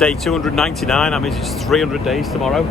day 299, that means it's 300 days tomorrow.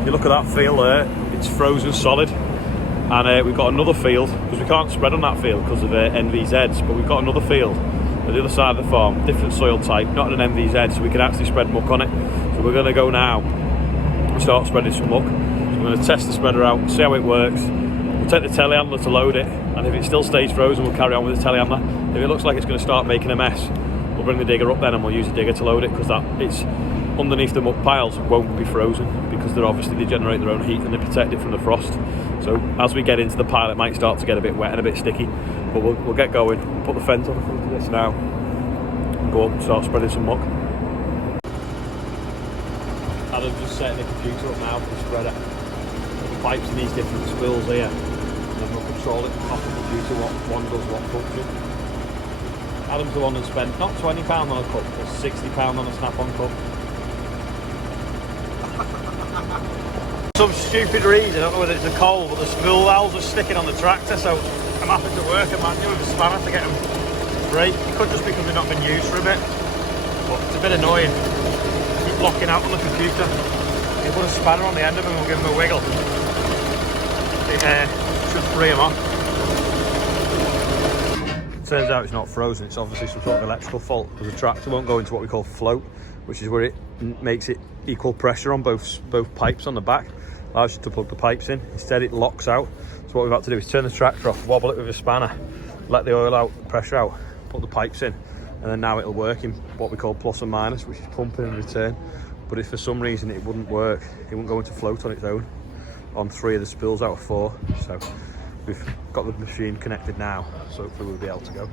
If you look at that field there, it's frozen solid. And we've got another field, because we can't spread on that field because of NVZs, but we've got another field at the other side of the farm, different soil type, not an NVZ, so we can actually spread muck on it. So we're going to go now and start spreading some muck. So we're going to test the spreader out, see how it works. We'll take the telehandler to load it, and if it still stays frozen, we'll carry on with the telehandler. If it looks like it's going to start making a mess, we'll bring the digger up then and we'll use the digger to load it, because it's underneath the muck piles won't be frozen, because they generate their own heat and they protect it from the frost. So as we get into the pile, it might start to get a bit wet and a bit sticky, but we'll get going. We'll put the fence on the front of this now and go up and start spreading some muck. Adam's just setting the computer up now for the spreader. The pipes in these different spools here, and then we'll control it off the computer what one does what function. Adam's the one that spent not £20 on a cup, but £60 on a snap-on cup. Some stupid reason, I don't know whether it's the coal, but the spool valves are sticking on the tractor, so I'm having to work a manual with a spanner to get them free. It could just be because they've not been used for a bit, but it's a bit annoying. Keep locking out on the computer. You put a spanner on the end of them and we'll give them a wiggle. It should free them off. Turns out it's not frozen, it's obviously some sort of electrical fault, because the tractor won't go into what we call float, which is where it makes it equal pressure on both pipes on the back. Allows you to plug the pipes in. Instead it locks out. So what we've got to do is turn the tractor off, wobble it with a spanner, let the oil out, pressure out, put the pipes in, and then now it'll work in what we call plus and minus, which is pumping and return. But if for some reason it wouldn't work, it wouldn't go into float on its own on 3 of the spools out of 4. So we've got the machine connected now, so hopefully we'll be able to go.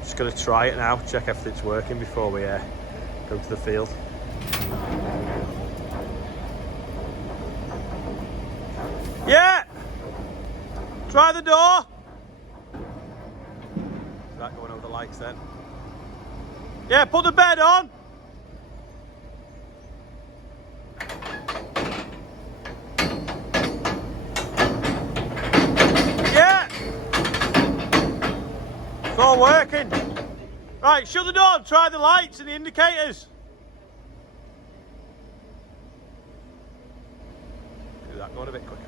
Just going to try it now, check if it's working before we go to the field. Yeah! Try the door! Is that going over the lights then? Yeah, put the bed on! Yeah! It's all working. Right, shut the door and try the lights and the indicators. Do that going a bit quicker.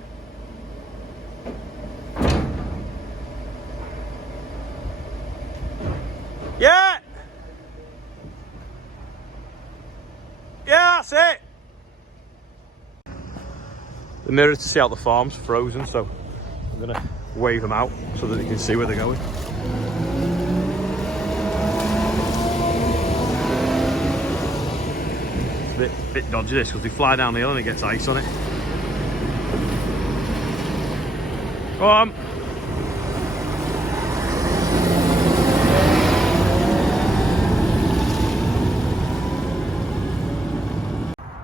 Yeah! Yeah, that's it! The mirror to see out the farm's frozen, so I'm going to wave them out so that you can see where they're going. It's a bit dodgy this, because we fly down the hill and it gets ice on it. Go on!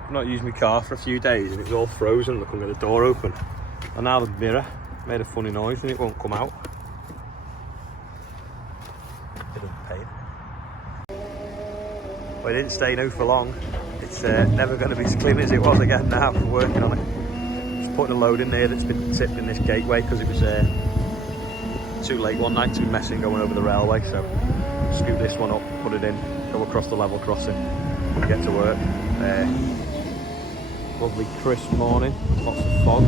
I've not used my car for a few days and it was all frozen. Look, I'm going to door open, and now the mirror made a funny noise and it won't come out. Bit of pain. But it didn't stay new for long. It's never going to be as clean as it was again now. We're working on it. Just putting a load in there that's been tipped in this gateway because it was too late one night to be messing going over the railway. So scoop this one up, put it in, go across the level crossing and get to work. Lovely crisp morning, lots of fog.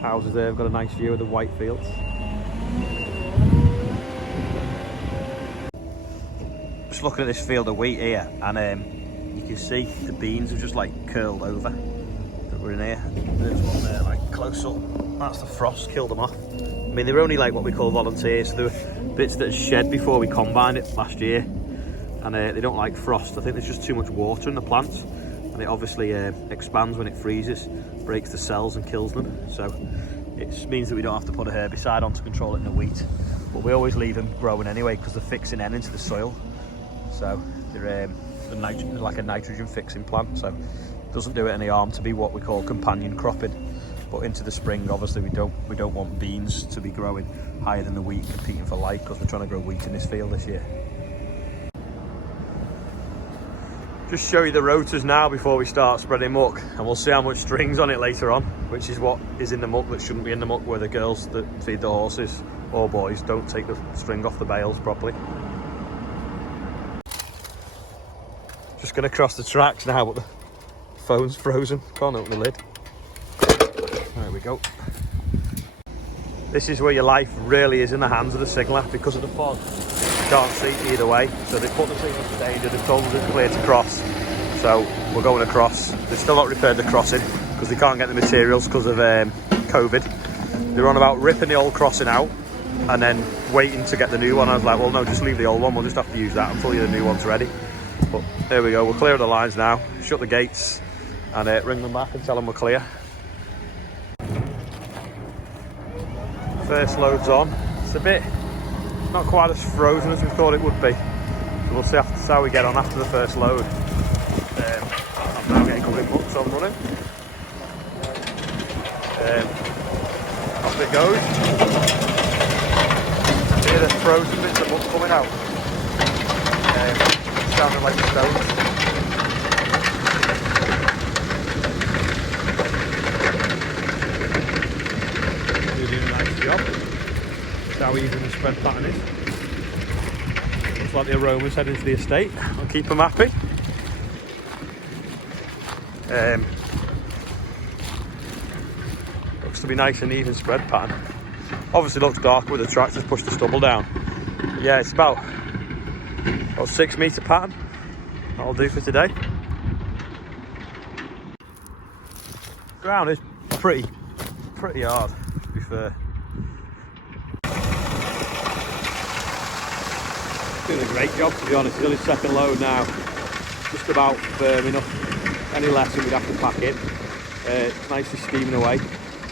Houses there have got a nice view of the white fields. Just looking at this field of wheat here, and you can see the beans are just like curled over that were in here. There's one there, like close up. That's the frost, killed them off. I mean, they were only like what we call volunteers, so there were bits that had shed before we combined it last year, and they don't like frost. I think there's just too much water in the plants, and it obviously expands when it freezes, breaks the cells and kills them. So it means that we don't have to put a herbicide on to control it in the wheat, but we always leave them growing anyway because they're fixing N into the soil. So they're like a nitrogen fixing plant, so it doesn't do it any harm to be what we call companion cropping. But into the spring, obviously we don't want beans to be growing higher than the wheat, competing for light, because we're trying to grow wheat in this field this year. Just show you the rotors now before we start spreading muck, and we'll see how much string's on it later on, which is what is in the muck that shouldn't be in the muck, where the girls that feed the horses, or boys, don't take the string off the bales properly. Just going to cross the tracks now, but the phone's frozen, can't open the lid. There we go. This is where your life really is in the hands of the signaller. Because of the fog, you can't see either way, so they put the signal to danger, they've told us it's clear to cross, so we're going across. They've still not repaired the crossing because they can't get the materials because of COVID. They're on about ripping the old crossing out and then waiting to get the new one. I was like, well no, just leave the old one, we'll just have to use that until the new one's ready. But there we go, we're clear of the lines now, shut the gates and ring them back and tell them we're clear. First load's on. It's a bit not quite as frozen as we thought it would be, so we'll see how we get on after the first load. I'm now getting covered in muck, so I'm running. Off it goes. Hear the frozen bits of muck coming out. Sounding like stones. You're doing a nice job. That's how easy the spread pattern is. Looks like the aroma's heading to the estate. I'll keep them happy. Looks to be nice and even spread pattern. Obviously looks darker with the tractors push the stubble down. Yeah, it's about 6 metre pattern. That'll do for today. Ground is pretty hard, to be fair. Doing a great job, to be honest. He's on his second load now. Just about firm enough. Any less and we'd have to pack it. Nicely steaming away.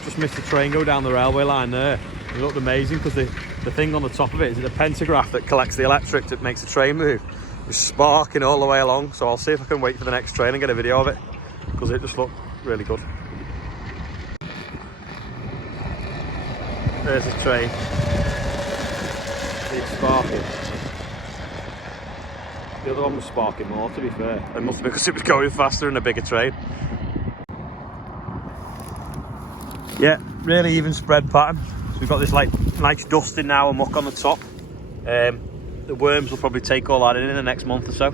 Just missed the train go down the railway line there. It looked amazing because the thing on the top of it is the pantograph that collects the electric that makes the train move. It's sparking all the way along, so I'll see if I can wait for the next train and get a video of it because it just looked really good. There's the train. It's sparking. The other one was sparking more, to be fair. It must have been because it was going faster and a bigger train. Yeah, really even spread pattern. So we've got this like nice dusting now and muck on the top. The worms will probably take all that in the next month or so.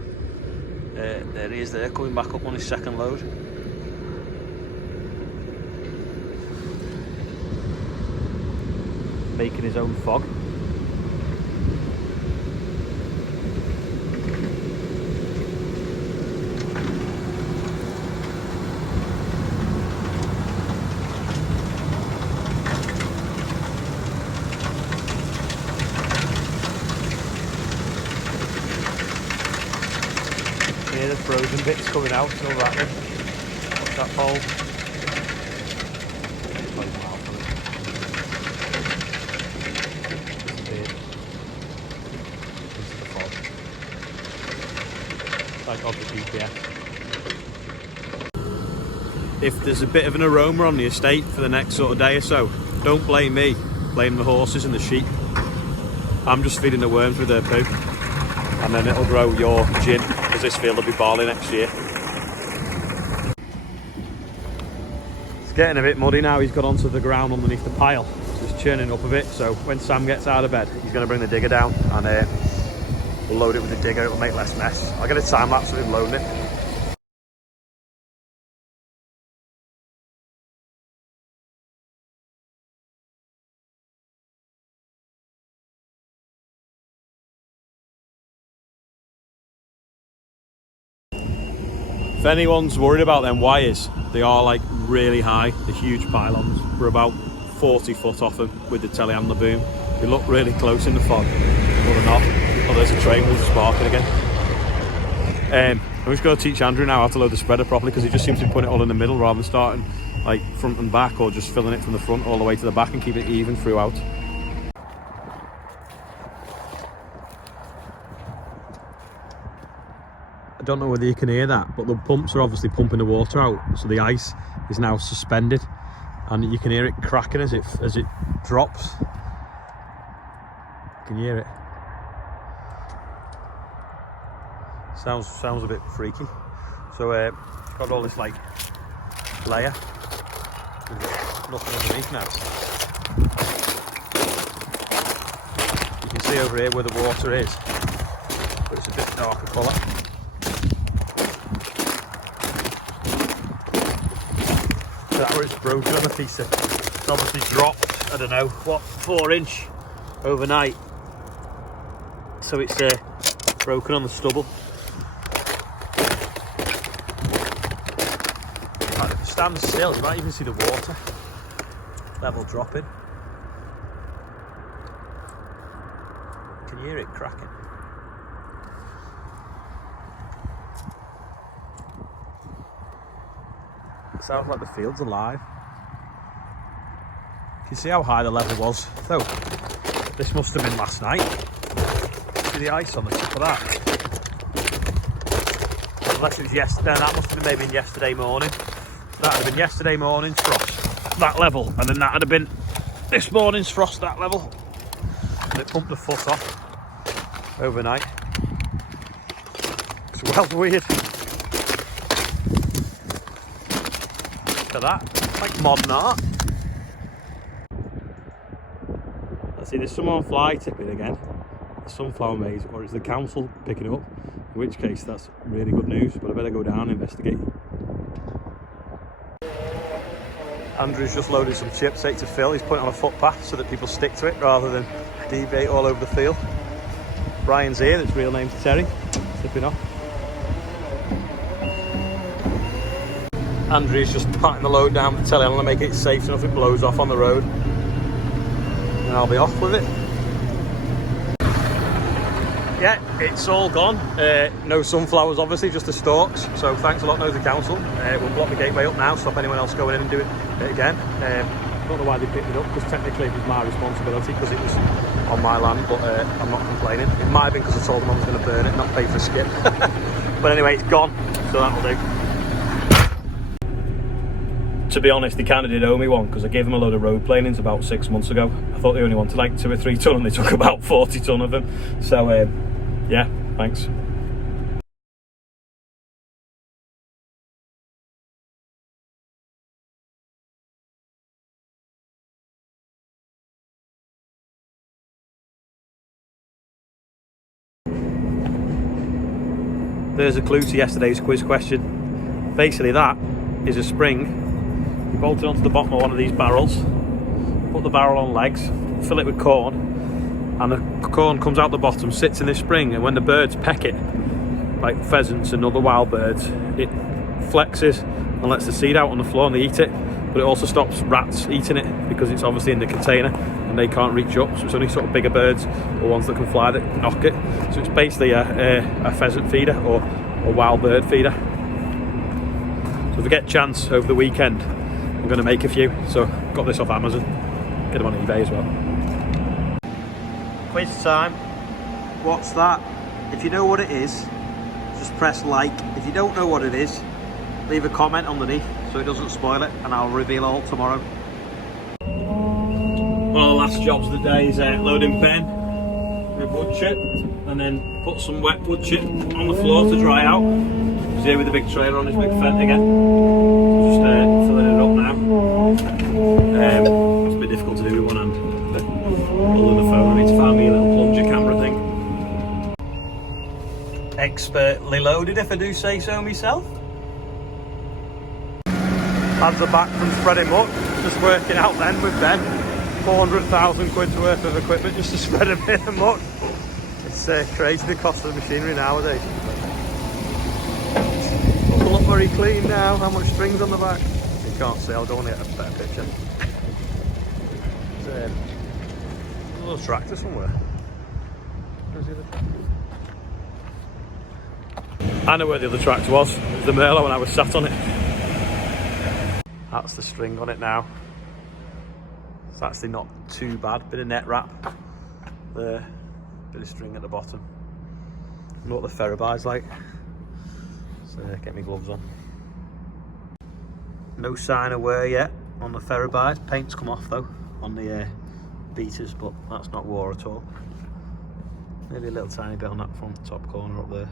There he is there, coming back up on his second load. Making his own fog. Here the frozen bits coming out, so rattling. What's that pole? Like of the GPS. If there's a bit of an aroma on the estate for the next sort of day or so, don't blame me, blame the horses and the sheep. I'm just feeding the worms with their poo, and then it'll grow your gin, because this field will be barley next year. It's getting a bit muddy now. He's got onto the ground underneath the pile, so it's churning up a bit. So when Sam gets out of bed, he's going to bring the digger down and we'll load it with the digger. It'll make less mess. I'll get a time lapse of him loading it. If anyone's worried about them wires, they are like really high. The huge pylons. We're about 40 foot off them with the telehandler boom. They look really close in the fog, but they're not. Oh, there's a train with sparking again. I'm just going to teach Andrew now how to load the spreader properly, because he just seems to be putting it all in the middle rather than starting like front and back, or just filling it from the front all the way to the back and keeping it even throughout. I don't know whether you can hear that, but the pumps are obviously pumping the water out, so the ice is now suspended, and you can hear it cracking as it drops. You can hear it. Sounds a bit freaky. So it's got all this like layer. There's nothing underneath now. You can see over here where the water is, but it's a bit darker colour. So that's where it's broken on the piece. It's obviously dropped, I don't know, what, 4-inch overnight. So it's broken on the stubble. If it stands still, you might even see the water level dropping. You can hear it cracking. It sounds like the field's alive. You can see how high the level was. So, this must have been last night. See the ice on the top of that. Unless it was yesterday, that must have been maybe yesterday morning. That would have been yesterday morning's frost, that level, and then that would have been this morning's frost, that level. And it pumped the foot off overnight. It's well weird. Look at that, it's like modern art. Let's see, there's someone fly tipping again. The sunflower maze, or it's the council picking it up. In which case, that's really good news, but I better go down and investigate. Andrew's just loaded some chips out to fill. He's putting it on a footpath so that people stick to it rather than deviate all over the field. Brian's here, that's real name's Terry, slipping off. Andrew's just patting the load down to tell him to make it safe so nothing blows off on the road. And I'll be off with it. Yeah, it's all gone. No sunflowers, obviously, just the stalks. So thanks a lot, Nosey Council. We'll block the gateway up now, stop anyone else going in and doing it again. I don't know why they picked it up, because technically it was my responsibility, because it was on my land, but I'm not complaining. It might have been because I told them I was going to burn it, not pay for a skip. But anyway, it's gone, so that'll do. To be honest, they kind of did owe me one, because I gave them a load of road planings about 6 months ago. I thought they only wanted like 2 or 3 tonne, and they took about 40 tonne of them. So yeah, thanks. There's a clue to yesterday's quiz question. Basically, that is a spring. You bolt it onto the bottom of one of these barrels, put the barrel on legs, fill it with corn, and the corn comes out the bottom, sits in this spring, and when the birds peck it, like pheasants and other wild birds, it flexes and lets the seed out on the floor and they eat it. But it also stops rats eating it, because it's obviously in the container and they can't reach up, so it's only sort of bigger birds or ones that can fly that knock it. So it's basically a pheasant feeder or a wild bird feeder. So if I get a chance over the weekend, I'm going to make a few. So got this off Amazon, get them on eBay as well. Quiz time. What's that? If you know what it is, just press like. If you don't know what it is, leave a comment underneath so it doesn't spoil it, and I'll reveal all tomorrow. One of the last jobs of the day is loading pen with wood chip, and then put some wet wood chip on the floor to dry out. He's here with a big trailer on his big Fent again. Just filling it up now. It's a bit difficult to do with one hand. Holding the phone, I need to find me a little plunger camera thing. Expertly loaded, if I do say so myself. Hands are back from spreading muck. Just working out then with Ben. 400,000 quid's worth of equipment just to spread a bit of muck. It's crazy the cost of the machinery nowadays. Doesn't look very clean now. How much string's on the back? You can't see, I'll go and get a better picture. There's a little tractor somewhere. Where's the other tractor? I know where the other tractor was. It was the Merlot when I was sat on it. That's the string on it now. It's actually not too bad. Bit of net wrap there, bit of string at the bottom. I know what the Ferrobi's like. So get my gloves on. No sign of wear yet on the Ferrobi's. Paint's come off though on the beaters, but that's not wore at all. Maybe a little tiny bit on that front top corner up there.